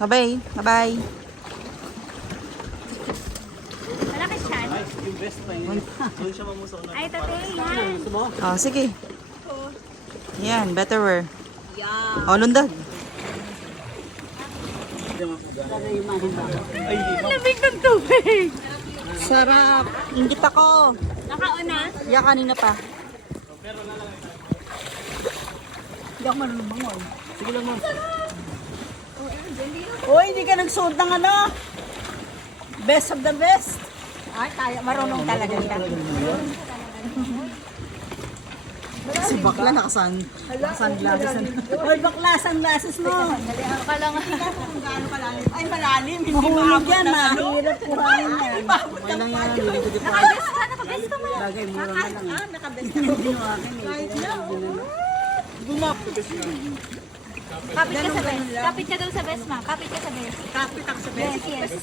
Bye-bye. Bye-bye. Malaki siya. Yung best pa yun. Doon siya mamusaw na. Ay, tatay, yan. Oh, sige. Yan, better wear. Oh, lundag. Lamig ng tubig. Sarap. Ingit ako. Nakauna. Yeah, kanina pa. Hindi ako marunong bangon. Sige lang, ma'am. Uy, hindi ka nagsuot ng ano? Best of the best. Ay, kaya. Marunong talaga siya. Si bakla nakasunglasses. Uy, bakla, sunglasses mo. Ano ka lang. Ay, malalim. Hindi mahulog yan, mahirap kuhanin yan. Okay lang yan. Limited the price. Nakabes ka, nakabes ka mo. Bagay, mura nga lang. Nakabest ako. Kahit na, Kapit ka sa best. Kapit ka daw sa best, ma. Kapit ka sa best. kapit ako sa best. Yes, yes.